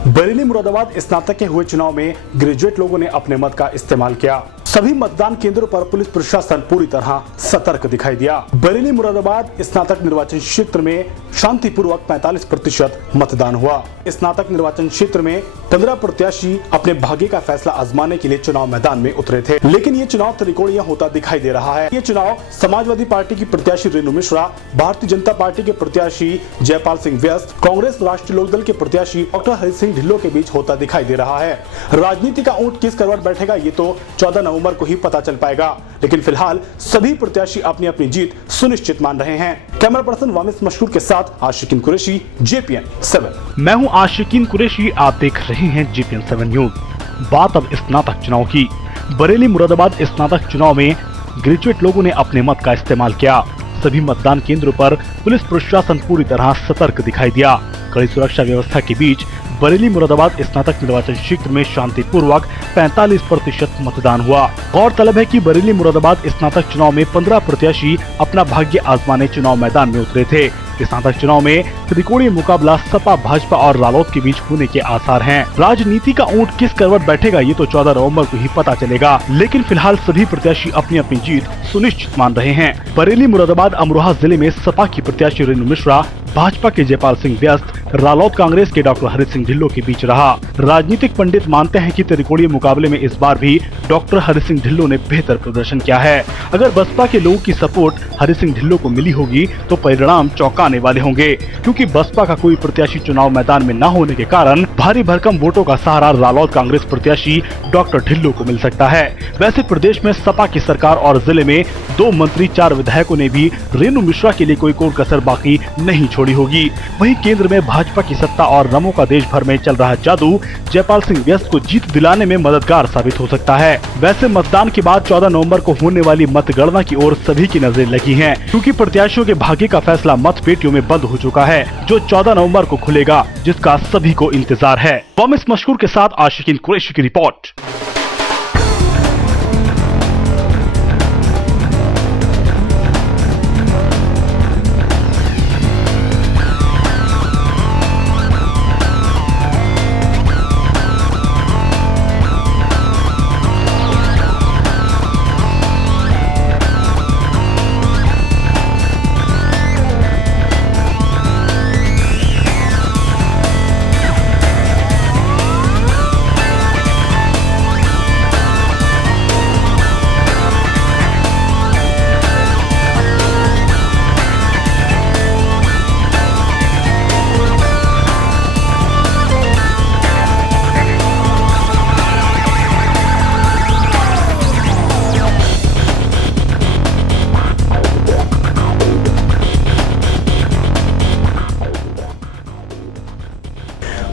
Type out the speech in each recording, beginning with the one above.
बरेली मुरादाबाद स्नातक के हुए चुनाव में ग्रेजुएट लोगों ने अपने मत का इस्तेमाल किया। सभी मतदान केंद्रों पर पुलिस प्रशासन पूरी तरह सतर्क दिखाई दिया। बरेली मुरादाबाद स्नातक निर्वाचन क्षेत्र में शांतिपूर्वक 45% मतदान हुआ। स्नातक निर्वाचन क्षेत्र में 15 प्रत्याशी अपने भाग्य का फैसला आजमाने के लिए चुनाव मैदान में उतरे थे, लेकिन ये चुनाव त्रिकोणीय होता दिखाई दे रहा है। ये चुनाव समाजवादी पार्टी की प्रत्याशी रेणु मिश्रा, भारतीय जनता पार्टी के प्रत्याशी जयपाल सिंह व्यस्त, कांग्रेस राष्ट्रीय लोकदल के प्रत्याशी डॉक्टर हरि सिंह ढिल्लों के बीच होता दिखाई दे रहा है। राजनीति का ऊंट किस करवट बैठेगा ये तो 14 नवंबर को ही पता चल पाएगा, लेकिन फिलहाल सभी प्रत्याशी अपनी अपनी जीत सुनिश्चित मान रहे हैं। कैमरा पर्सन वामिस मशहूर के साथ आशिकीन कुरैशी, JPN 7। मैं हूं आशिकीन कुरैशी, आप देख रहे हैं JPN 7 न्यूज। बात अब स्नातक चुनाव की। बरेली मुरादाबाद स्नातक चुनाव में ग्रेजुएट लोगों ने अपने मत का इस्तेमाल किया। सभी मतदान केंद्रों पर पुलिस प्रशासन पूरी तरह सतर्क दिखाई दिया। कड़ी सुरक्षा व्यवस्था के बीच बरेली मुरादाबाद स्नातक निर्वाचन क्षेत्र में शांतिपूर्वक 45% मतदान हुआ। गौरतलब है कि बरेली मुरादाबाद स्नातक चुनाव में 15 प्रत्याशी अपना भाग्य आजमाने चुनाव मैदान में उतरे थे। स्नातक चुनाव में त्रिकोणीय मुकाबला सपा, भाजपा और रालोद के बीच होने के आसार हैं। राजनीति का ऊंट किस करवट बैठेगा ये तो 14 नवंबर को ही पता चलेगा, लेकिन फिलहाल सभी प्रत्याशी अपनी अपनी जीत सुनिश्चित मान रहे हैं। बरेली मुरादाबाद अमरोहा जिले में सपा की प्रत्याशी रेणु मिश्रा, भाजपा के जयपाल सिंह व्यस्त, रालोद कांग्रेस के डॉक्टर हरि सिंह ढिल्लों के बीच रहा। राजनीतिक पंडित मानते हैं कि त्रिकोणीय मुकाबले में इस बार भी डॉक्टर हरि सिंह ढिल्लों ने बेहतर प्रदर्शन किया है। अगर बसपा के लोगों की सपोर्ट हरि सिंह ढिल्लों को मिली होगी तो परिणाम चौंकाने वाले होंगे, क्योंकि बसपा का कोई प्रत्याशी चुनाव मैदान में न होने के कारण भारी भरकम वोटों का सहारा रालोद कांग्रेस प्रत्याशी डॉक्टर ढिल्लों को मिल सकता है। वैसे प्रदेश में सपा की सरकार और जिले में 2 मंत्री, 4 विधायकों ने भी रेणु मिश्रा के लिए कोई कसर बाकी नहीं छोड़ी होगी। वहीं केंद्र में भाजपा की सत्ता और रमों का देश भर में चल रहा जादू जयपाल सिंह व्यस्त को जीत दिलाने में मददगार साबित हो सकता है। वैसे मतदान के बाद 14 नवंबर को होने वाली मतगणना की ओर सभी की नजरें लगी हैं, क्योंकि प्रत्याशियों के भाग्य का फैसला मत पेटियों में बंद हो चुका है, जो 14 नवंबर को खुलेगा, जिसका सभी को इंतजार है। वामिस मशहूर के साथ आशिकीन कुरैशी की रिपोर्ट।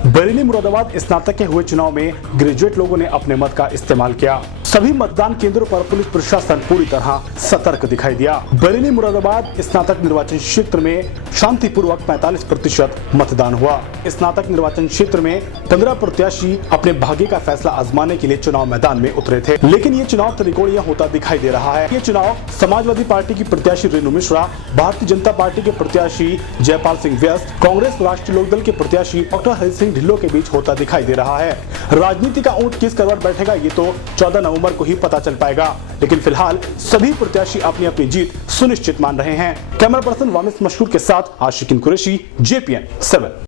बरेली मुरादाबाद स्नातक के हुए चुनाव में ग्रेजुएट लोगों ने अपने मत का इस्तेमाल किया। सभी मतदान केंद्रों पर पुलिस प्रशासन पूरी तरह सतर्क दिखाई दिया। बरेली मुरादाबाद स्नातक निर्वाचन क्षेत्र में शांतिपूर्वक 45% मतदान हुआ। स्नातक निर्वाचन क्षेत्र में 15 प्रत्याशी अपने भाग्य का फैसला आजमाने के लिए चुनाव मैदान में उतरे थे, लेकिन ये चुनाव त्रिकोणीय होता दिखाई दे रहा है। ये चुनाव समाजवादी पार्टी की प्रत्याशी रेणु मिश्रा, भारतीय जनता पार्टी के प्रत्याशी जयपाल सिंह व्यस्त, कांग्रेस राष्ट्रीय लोकदल के प्रत्याशी डॉक्टर हरि सिंह ढिल्लों के बीच होता दिखाई दे रहा है। राजनीति का ऊंट किस करवट बैठेगा ये तो 14 नवंबर को ही पता चल पाएगा, लेकिन फिलहाल सभी प्रत्याशी अपनी अपनी जीत सुनिश्चित मान रहे हैं। कैमरा पर्सन वामिस मशहूर के साथ आशिकीन कुरैशी, JPN 7।